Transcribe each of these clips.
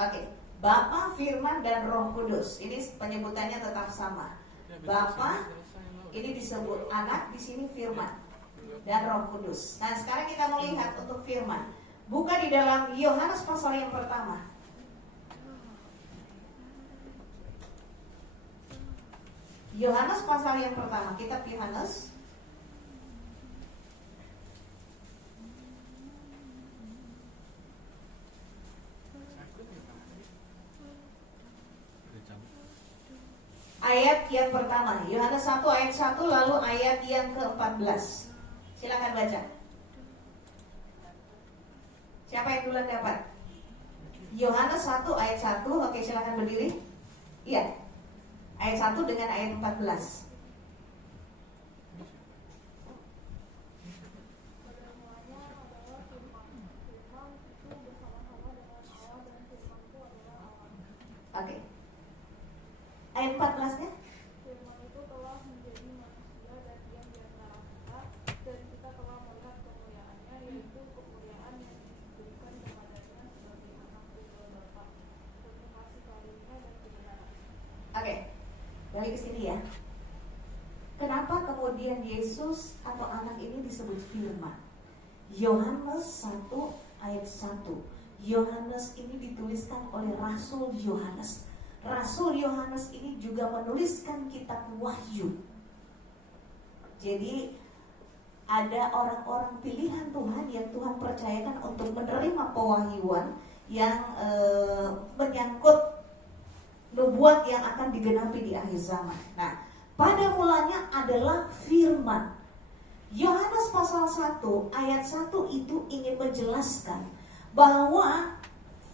Oke, Bapa, Firman, dan Roh Kudus. Ini penyebutannya tetap sama. Bapa, ini disebut anak, di sini Firman dan Roh Kudus. Nah, sekarang kita mau lihat untuk Firman. Buka di dalam Yohanes pasal yang pertama. Yohanes pasal yang pertama, kitab Yohanes ayat yang pertama. Yohanes 1 ayat 1 lalu ayat yang ke-14. Silakan baca. Siapa yang duluan dapat? Yohanes 1 ayat 1. Oke, silakan berdiri. Iya. Ayat 1 dengan ayat 14. Oke. Ayat 14-nya? Firman itu telah menjadi manusia dan diam di antara kita, dan kita telah melihat kemuliaannya, yaitu kemuliaan yang diberikan kepadanya sebagai anak tunggal Bapa, penuh kasih karunia dan kebenaran. Oke. Balik ke sini ya. Kenapa kemudian Yesus atau anak ini disebut Firman? Yohanes 1 ayat 1. Yohanes ini dituliskan oleh Rasul Yohanes. Rasul Yohanes ini juga menuliskan kitab Wahyu. Jadi ada orang-orang pilihan Tuhan yang Tuhan percayakan untuk menerima pewahyuan yang menyangkut nubuat yang akan digenapi di akhir zaman. Nah, pada mulanya adalah Firman. Yohanes pasal 1 ayat 1 itu ingin menjelaskan bahwa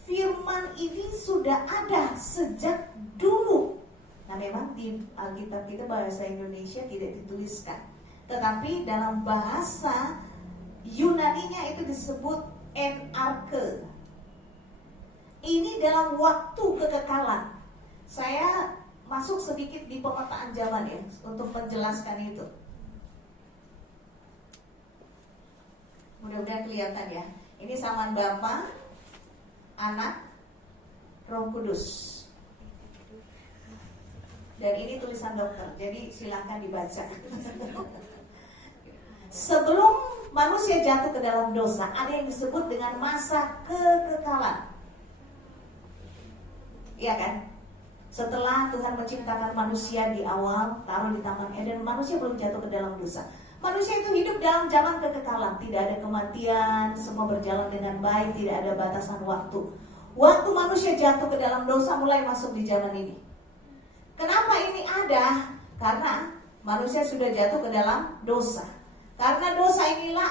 Firman ini sudah ada sejak dulu. Nah, memang di Alkitab kita bahasa Indonesia tidak dituliskan, tetapi dalam bahasa Yunaninya itu disebut enarke. Ini dalam waktu kekekalan. Saya masuk sedikit di pemetaan zaman ya untuk menjelaskan itu. Mudah-mudahan kelihatan ya. Ini samaan Bapa, Anak, Roh Kudus. Dan ini tulisan dokter, jadi silakan dibaca. Sebelum manusia jatuh ke dalam dosa, ada yang disebut dengan masa kekekalan. Iya kan? Setelah Tuhan menciptakan manusia di awal, taruh di Taman Eden, manusia belum jatuh ke dalam dosa. Manusia itu hidup dalam zaman kekekalan, tidak ada kematian, semua berjalan dengan baik, tidak ada batasan waktu. Waktu manusia jatuh ke dalam dosa mulai masuk di zaman ini. Kenapa ini ada? Karena manusia sudah jatuh ke dalam dosa. Karena dosa inilah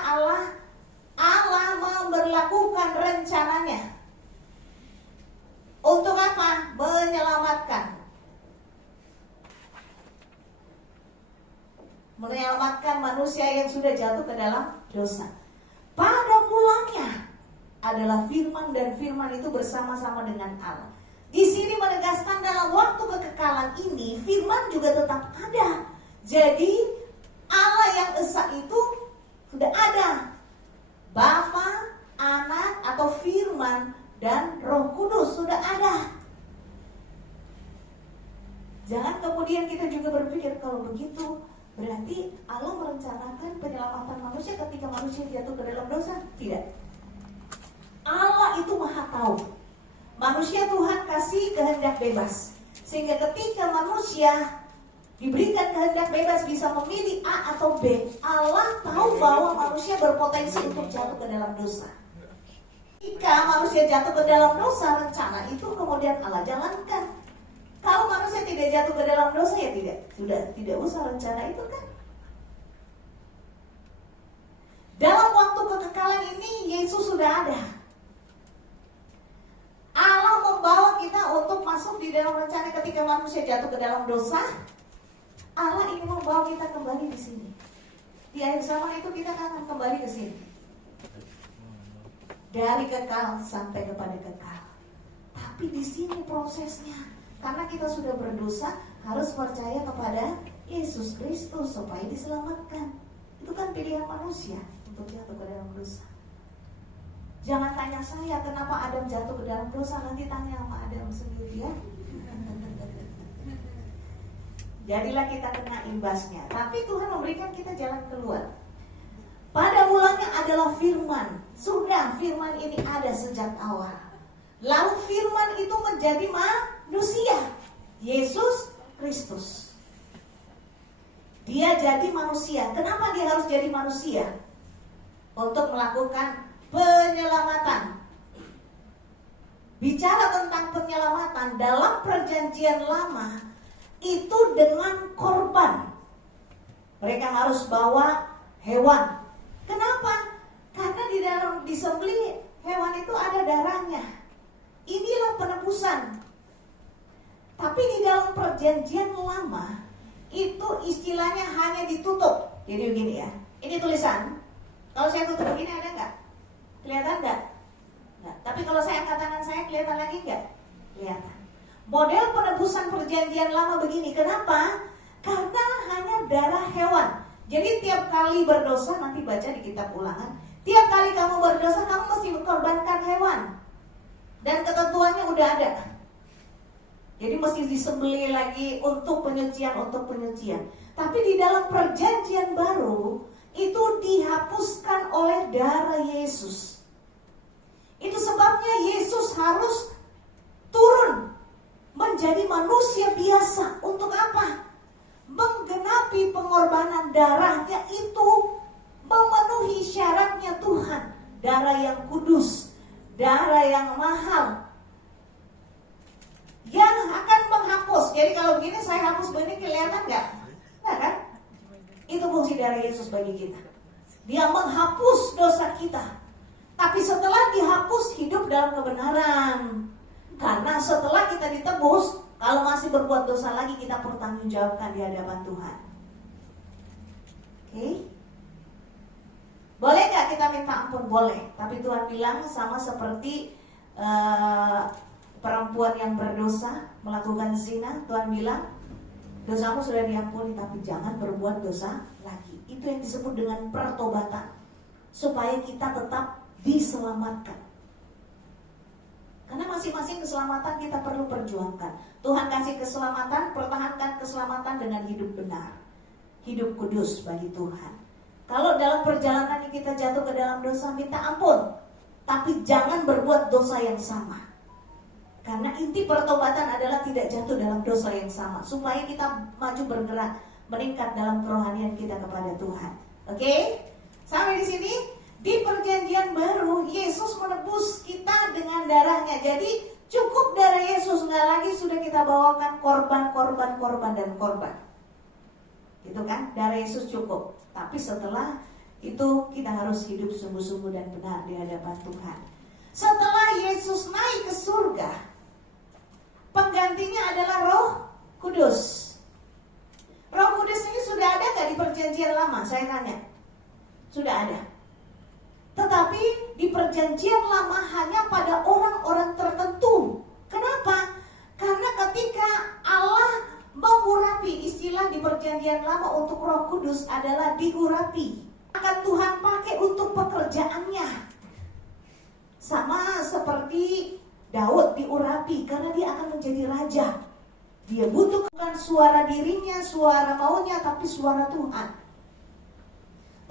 Allah memberlakukan rencananya. Untuk apa? Menyelamatkan. Menyelamatkan manusia yang sudah jatuh ke dalam dosa. Pada mulanya adalah Firman, dan Firman itu bersama-sama dengan Allah. Di sini menegaskan dalam waktu kekekalan ini Firman juga tetap ada. Jadi Allah yang esa itu sudah ada. Bapa, Anak atau Firman dan Roh Kudus sudah ada. Jangan kemudian kita juga berpikir kalau begitu berarti Allah merencanakan penyelamatan manusia ketika manusia jatuh ke dalam dosa. Tidak. Allah itu maha tahu. Manusia Tuhan kasih kehendak bebas, sehingga ketika manusia diberikan kehendak bebas bisa memilih A atau B, Allah tahu bahwa manusia berpotensi untuk jatuh ke dalam dosa. Jika manusia jatuh ke dalam dosa, rencana itu kemudian Allah jalankan. Kalau manusia tidak jatuh ke dalam dosa, ya tidak usah rencana itu kan. Dalam waktu kekekalan ini Yesus sudah ada. Allah membawa kita untuk masuk di dalam rencana ketika manusia jatuh ke dalam dosa. Allah ingin membawa kita kembali di sini. Di akhir zaman itu kita akan kembali ke sini. Dari kekal sampai kepada kekal. Tapi di sini prosesnya, karena kita sudah berdosa, harus percaya kepada Yesus Kristus supaya diselamatkan. Itu kan pilihan manusia untuk jatuh ke dalam dosa. Jangan tanya saya kenapa Adam jatuh ke dalam dosa, nanti tanya sama Adam sendiri ya. Jadilah kita kena imbasnya. Tapi Tuhan memberikan kita jalan keluar. Pada mulanya adalah firman. Sudah firman ini ada sejak awal. Lalu firman itu menjadi manusia. Yesus Kristus. Dia jadi manusia. Kenapa dia harus jadi manusia? Untuk melakukan penyelamatan. Bicara tentang penyelamatan dalam perjanjian lama, itu dengan korban. Mereka harus bawa hewan. Kenapa? Karena di dalam disembelih hewan itu ada darahnya. Inilah penebusan. Tapi di dalam perjanjian lama itu istilahnya hanya ditutup. Jadi begini ya. Ini tulisan. Kalau saya tutup begini ada nggak? Kelihatan nggak? Nggak. Tapi kalau saya angkat tangan saya kelihatan lagi nggak? Kelihatan. Model penebusan perjanjian lama begini. Kenapa? Karena hanya darah hewan. Jadi tiap kali berdosa, nanti baca di kitab Ulangan, tiap kali kamu berdosa kamu mesti mengorbankan hewan. Dan ketentuannya udah ada. Jadi mesti disembelih lagi untuk penyucian. Tapi di dalam perjanjian baru itu dihapuskan oleh darah Yesus. Itu sebabnya Yesus harus turun menjadi manusia biasa. Untuk apa? Menggenapi pengorbanan darahnya itu, memenuhi syaratnya Tuhan. Darah yang kudus, darah yang mahal, yang akan menghapus. Jadi kalau begini saya hapus begini kelihatan nggak? Nggak kan? Itu fungsi darah Yesus bagi kita. Dia menghapus dosa kita. Tapi setelah dihapus, hidup dalam kebenaran. Karena setelah kita ditebus, kalau masih berbuat dosa lagi, kita pertanggungjawabkan di hadapan Tuhan. Oke? Boleh nggak kita minta ampun? Boleh. Tapi Tuhan bilang sama seperti perempuan yang berdosa melakukan zina. Tuhan bilang, dosamu sudah diampuni, tapi jangan berbuat dosa lagi. Itu yang disebut dengan pertobatan. Supaya kita tetap diselamatkan. Karena masing-masing keselamatan kita perlu perjuangkan. Tuhan kasih keselamatan, pertahankan keselamatan dengan hidup benar, hidup kudus bagi Tuhan. Kalau dalam perjalanan kita jatuh ke dalam dosa, minta ampun, tapi jangan berbuat dosa yang sama. Karena inti pertobatan adalah tidak jatuh dalam dosa yang sama, supaya kita maju bergerak, meningkat dalam kerohanian kita kepada Tuhan. Oke? Sampai di sini. Di perjanjian baru, Yesus menebus kita dengan darahnya. Jadi cukup darah Yesus, nggak lagi sudah kita bawakan korban. Gitu kan? Darah Yesus cukup. Tapi setelah itu kita harus hidup sungguh-sungguh dan benar di hadapan Tuhan. Setelah Yesus naik ke surga, penggantinya adalah Roh Kudus. Roh Kudus ini sudah ada nggak di perjanjian lama? Saya tanya. Sudah ada. Tetapi di perjanjian lama hanya pada orang-orang tertentu. Kenapa? Karena ketika Allah mengurapi, istilah di perjanjian lama untuk Roh Kudus adalah diurapi. Akan Tuhan pakai untuk pekerjaannya. Sama seperti Daud diurapi karena dia akan menjadi raja. Dia butuh bukan suara dirinya, suara maunya, tapi suara Tuhan.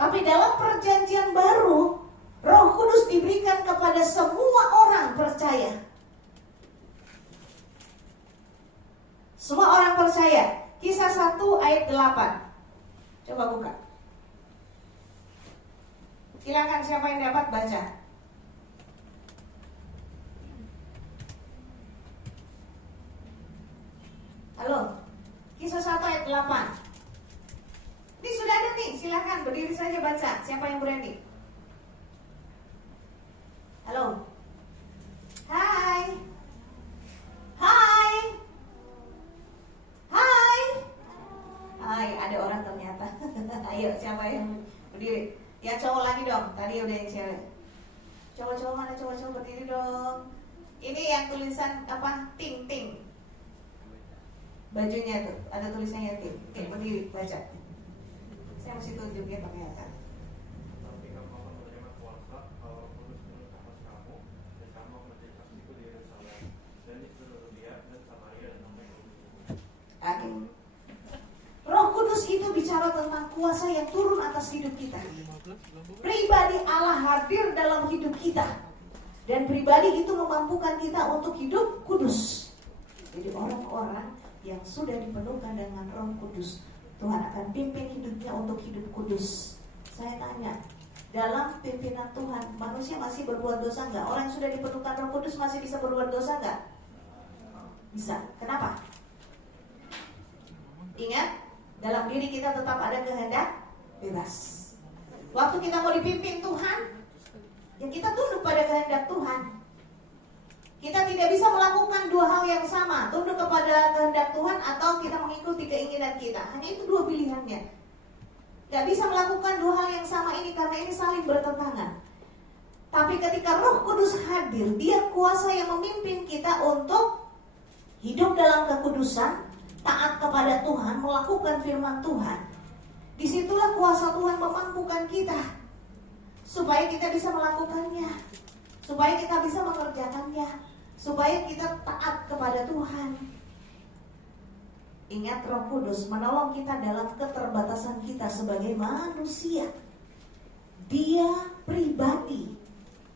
Tapi dalam perjanjian baru, Roh Kudus diberikan kepada semua orang percaya. Semua orang percaya. Kisah 1 ayat 8. Coba buka. Silakan siapa yang dapat baca. Halo. Kisah 1 ayat 8. Ini sudah ada nih, silakan berdiri saja baca. Siapa yang berani? Halo. Hai. Hai. Hai. Hai, ada orang ternyata. Ayo, siapa yang berdiri? Ya cowok lagi dong, tadi udah yang cewek. Cowok-cowok mana cowok-cowok berdiri dong. Ini yang tulisan apa? Ting ting. Bajunya tuh, ada tulisannya ting. Oke, berdiri, baca. Saya mesti tunjukin ternyata. hidup kita. Pribadi Allah hadir dalam hidup kita. Dan pribadi itu memampukan kita untuk hidup kudus. Jadi orang-orang yang sudah dipenuhkan dengan Roh Kudus, Tuhan akan pimpin hidupnya untuk hidup kudus. Saya tanya, dalam pimpinan Tuhan, manusia masih berbuat dosa enggak? Orang yang sudah dipenuhkan Roh Kudus masih bisa berbuat dosa enggak? Bisa. Kenapa? Ingat, dalam diri kita tetap ada kehendak bebas. Waktu kita mau dipimpin Tuhan, ya kita tunduk pada kehendak Tuhan. Kita tidak bisa melakukan dua hal yang sama, tunduk kepada kehendak Tuhan atau kita mengikuti keinginan kita. Hanya itu dua pilihannya. Gak bisa melakukan dua hal yang sama ini karena ini saling bertentangan. Tapi ketika Roh Kudus hadir, Dia kuasa yang memimpin kita untuk hidup dalam kekudusan, taat kepada Tuhan, melakukan firman Tuhan. Disitulah kuasa Tuhan memampukan kita supaya kita bisa melakukannya, supaya kita bisa mengerjakannya, supaya kita taat kepada Tuhan. Ingat, Roh Kudus menolong kita dalam keterbatasan kita sebagai manusia. Dia pribadi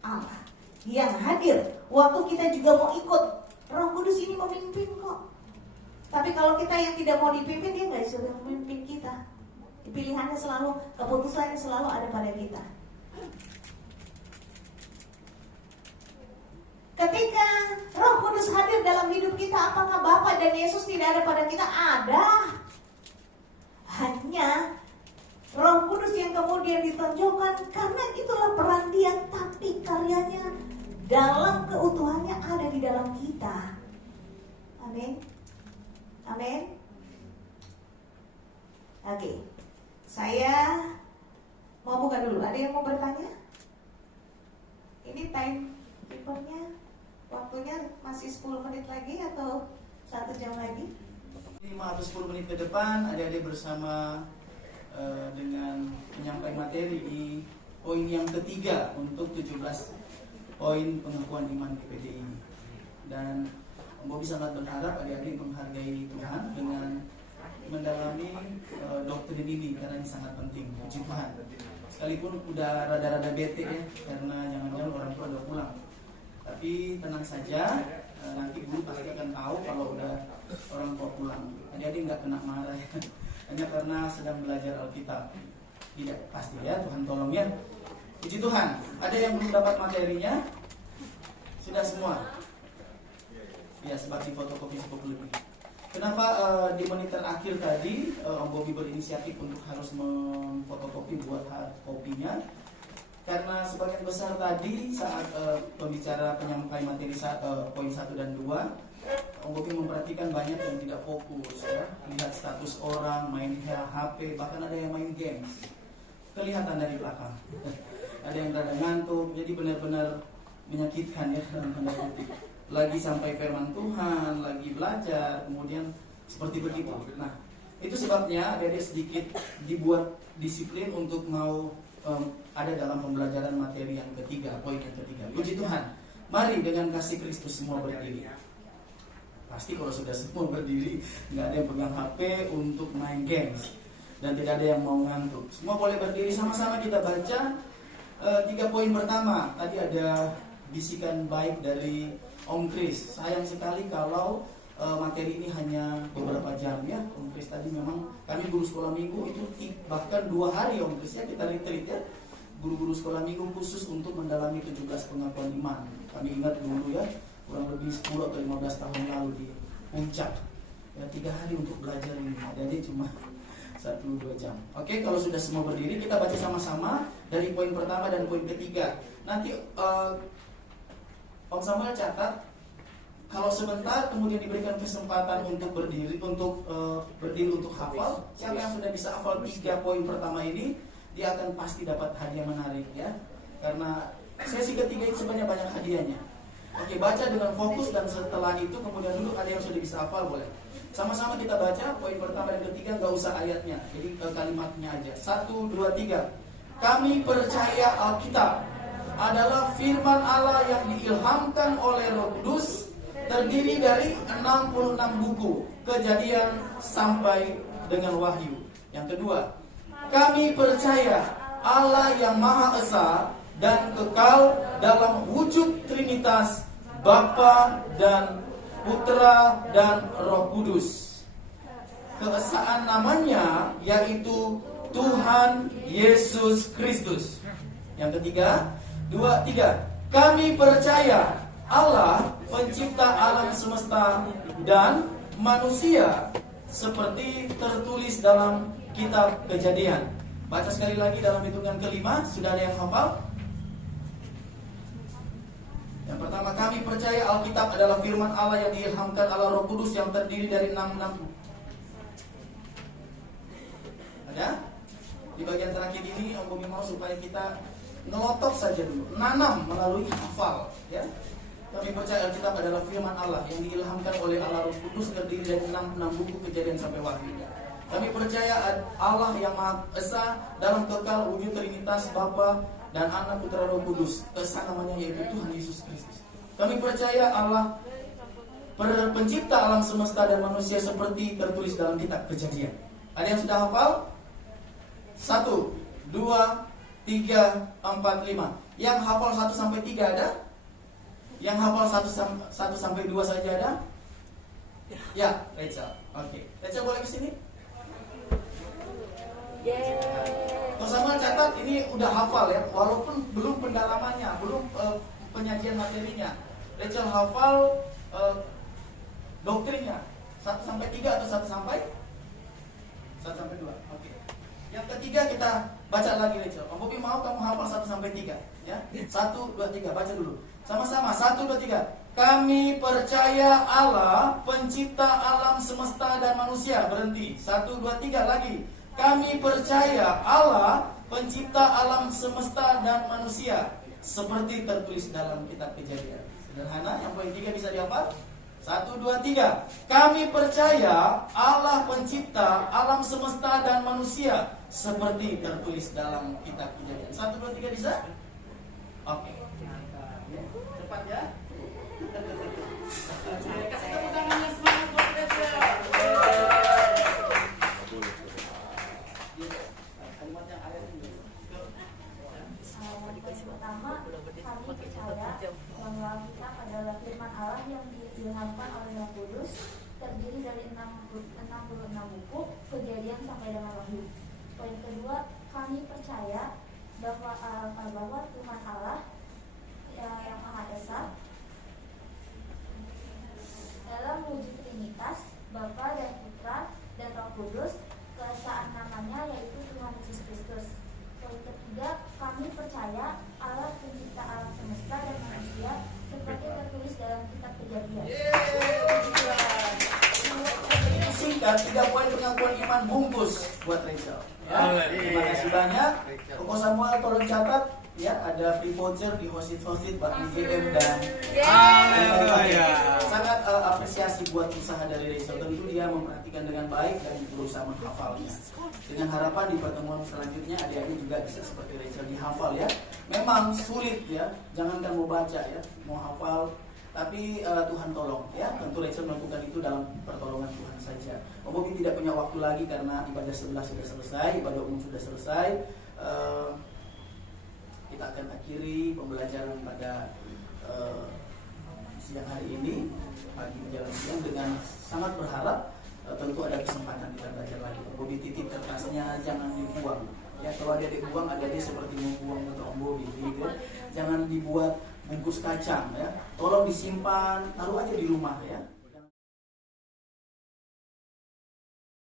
Allah yang hadir waktu kita juga mau ikut. Roh Kudus ini memimpin kok. Tapi kalau kita yang tidak mau dipimpin, dia nggak bisa memimpin kita. Pilihannya selalu, keputusannya selalu ada pada kita. Ketika Roh Kudus hadir dalam hidup kita, apakah Bapa dan Yesus tidak ada pada kita? Ada. Hanya Roh Kudus yang kemudian ditonjolkan, karena itulah peran Dia, tapi karyanya dalam keutuhannya ada di dalam kita. Amin. Amin. Oke. Saya mau buka dulu. Ada yang mau bertanya? Ini time keepernya, waktunya masih 10 menit lagi atau 1 jam lagi? 5 atau 10 menit ke depan adik-adik bersama dengan menyampaikan materi di poin yang ketiga untuk 17 poin pengakuan iman GPDI. Dan Om Bobi sangat berharap adik-adik menghargai Tuhan dengan mendalami doktrin ini, karena ini sangat penting. Puji Tuhan. Sekalipun udah rada-rada bete ya, karena jangan-jangan orang tua udah pulang. Tapi tenang saja, nanti guru pasti akan tahu kalau udah orang tua pulang. Adik-adik nggak kena marah ya, hanya karena sedang belajar Alkitab. Tidak pasti ya, Tuhan tolong ya. Puji Tuhan. Ada yang belum dapat materinya? Sudah semua? Ya, seperti fotokopi lebih. Kenapa di menit terakhir tadi Om Bobi berinisiatif untuk harus memfotokopi buat hard kopinya? Karena sebagian besar tadi saat pembicara penyampaian materi poin 1 dan 2, Om Bobi memperhatikan banyak yang tidak fokus ya. Lihat status orang, main HP, bahkan ada yang main games. Kelihatan dari belakang. Ada yang rada ngantuk, jadi benar-benar menyakitkan ya dalam tanda kutip. Lagi sampai firman Tuhan, lagi belajar, kemudian seperti begitu. Nah, itu sebabnya adik-adik sedikit dibuat disiplin untuk mau ada dalam pembelajaran materi yang ketiga, poin yang ketiga. Puji Tuhan. Mari dengan kasih Kristus semua berdiri. Pasti kalau sudah semua berdiri, nggak ada yang pegang HP untuk main games dan tidak ada yang mau ngantuk. Semua boleh berdiri, sama-sama kita baca 3 poin pertama. Tadi ada bisikan baik dari Om Kris. Sayang sekali kalau materi ini hanya beberapa jam ya. Om Kris tadi memang kami guru sekolah minggu itu bahkan 2 hari Om Kris ya, kita retreat ya. Guru-guru sekolah minggu khusus untuk mendalami 17 pengakuan iman. Kami ingat dulu ya, kurang lebih 10 atau 15 tahun lalu di Puncak ya, 3 hari untuk belajar ini. Jadi cuma 1-2 jam. Oke, kalau sudah semua berdiri, kita baca sama-sama dari poin pertama dan poin ketiga. Nanti Om Samuel catat, kalau sebentar kemudian diberikan kesempatan untuk berdiri untuk hafal. Siapa yang sudah bisa hafal 3 poin pertama ini, dia akan pasti dapat hadiah menarik ya. Karena sesi ketiga itu sebenarnya banyak hadiahnya. Oke, baca dengan fokus dan setelah itu kemudian dulu ada yang sudah bisa hafal boleh. Sama-sama kita baca poin pertama dan ketiga, nggak usah ayatnya, jadi kalimatnya aja. 1, 2, 3. Kami percaya Alkitab adalah firman Allah yang diilhamkan oleh Roh Kudus, terdiri dari 66 buku, Kejadian sampai dengan Wahyu. Yang kedua, kami percaya Allah yang Maha Esa dan kekal dalam wujud Trinitas, Bapa dan Putra dan Roh Kudus. Keesaan namanya yaitu Tuhan Yesus Kristus. Yang ketiga, 2, 3. Kami percaya Allah pencipta alam semesta dan manusia seperti tertulis dalam kitab Kejadian. Baca sekali lagi dalam hitungan kelima. Sudah ada yang hafal? Yang pertama, kami percaya Alkitab adalah firman Allah yang diilhamkan Allah Roh Kudus yang terdiri dari 6 Ada? Di bagian terakhir ini Om Bobi mau supaya kita ngelotok saja dulu, nanam melalui hafal, ya. Kami percaya Alkitab adalah firman Allah yang diilhamkan oleh Allah Roh Kudus terdiri dari 6 buku Kejadian sampai Wahyu. Kami percaya Allah yang Maha Esa dalam kekal wujud Trinitas, Bapa dan Anak, Putra, Roh Kudus. Esa namanya yaitu Tuhan Yesus Kristus. Kami percaya Allah pencipta alam semesta dan manusia seperti tertulis dalam kitab Kejadian. Ada yang sudah hafal? 1, 2, 3, 4, 5. Yang hafal 1 sampai 3 ada? Yang hafal 1 sampai 2 saja ada? Ya, Rachel. Oke. Rachel boleh ke sini? Kalau Samuel catat ini udah hafal ya, walaupun belum pendalamannya, belum penyajian materinya. Rachel hafal doktrinnya 1 sampai 3 atau 1 sampai 2. Oke. Yang ketiga kita baca lagi Rachel. Om Bobi mau kamu hafal 1 sampai 3 ya. 1, 2, 3 baca dulu. Sama-sama 1, 2, 3. Kami percaya Allah pencipta alam semesta dan manusia. Berhenti. 1, 2, 3 lagi. Kami percaya Allah pencipta alam semesta dan manusia seperti tertulis dalam kitab Kejadian. Sederhana, yang poin 3 bisa dihafal? 1, 2, 3. Kami percaya Allah pencipta alam semesta dan manusia seperti tertulis dalam kitab Kejadian. 1, 2, 3 bisa? Oke. Cepat ya. Kasih tepuk tangannya semangat buat Rachel. Pertama, kami percaya bahwa Alkitab adalah firman Allah yang diilhamkan oleh Roh Kudus, terdiri dari 66 buku Kejadian sampai dengan Wahyu. Poin kedua, kami percaya bahwa Tuhan Allah yang Maha Esa dalam wujud Trinitas, Bapa dan Putra dan Roh Kudus, keesaan namanya yaitu Tuhan Yesus Kristus. Poin ketiga, kami percaya Allah pencipta alam semesta dan manusia seperti tertulis dalam kitab Kejadian. Singkat 3 poin pengakuan iman bungkus buat Rachel. Ya, terima kasih banyak. Koko Samuel tolong catat ya, ada free voucher di Hosit Bakti GM dan sangat apresiasi buat usaha dari Rachel. Tentu dia memperhatikan dengan baik dan berusaha menghafalnya. Dengan harapan di pertemuan selanjutnya adik-adik juga bisa seperti Rachel dihafal ya. Memang sulit ya, jangankan mau baca ya, mau hafal. Tapi Tuhan tolong ya. Tentu Rachel melakukan itu dalam pertolongan Tuhan saja. Om Bobi tidak punya waktu lagi karena ibadah 11 sudah selesai, ibadah umum sudah selesai. Kita akan akhiri pembelajaran pada siang hari ini, pagi menjelang siang, dengan sangat berharap tentu ada kesempatan kita belajar lagi. Om Bobi titip kertasnya, jangan dibuang. Ya, kalau ada dibuang, ada dia seperti membuang untuk Om Bobi, gitu. Jangan dibuat bungkus kacang ya. Tolong disimpan, taruh aja di rumah ya.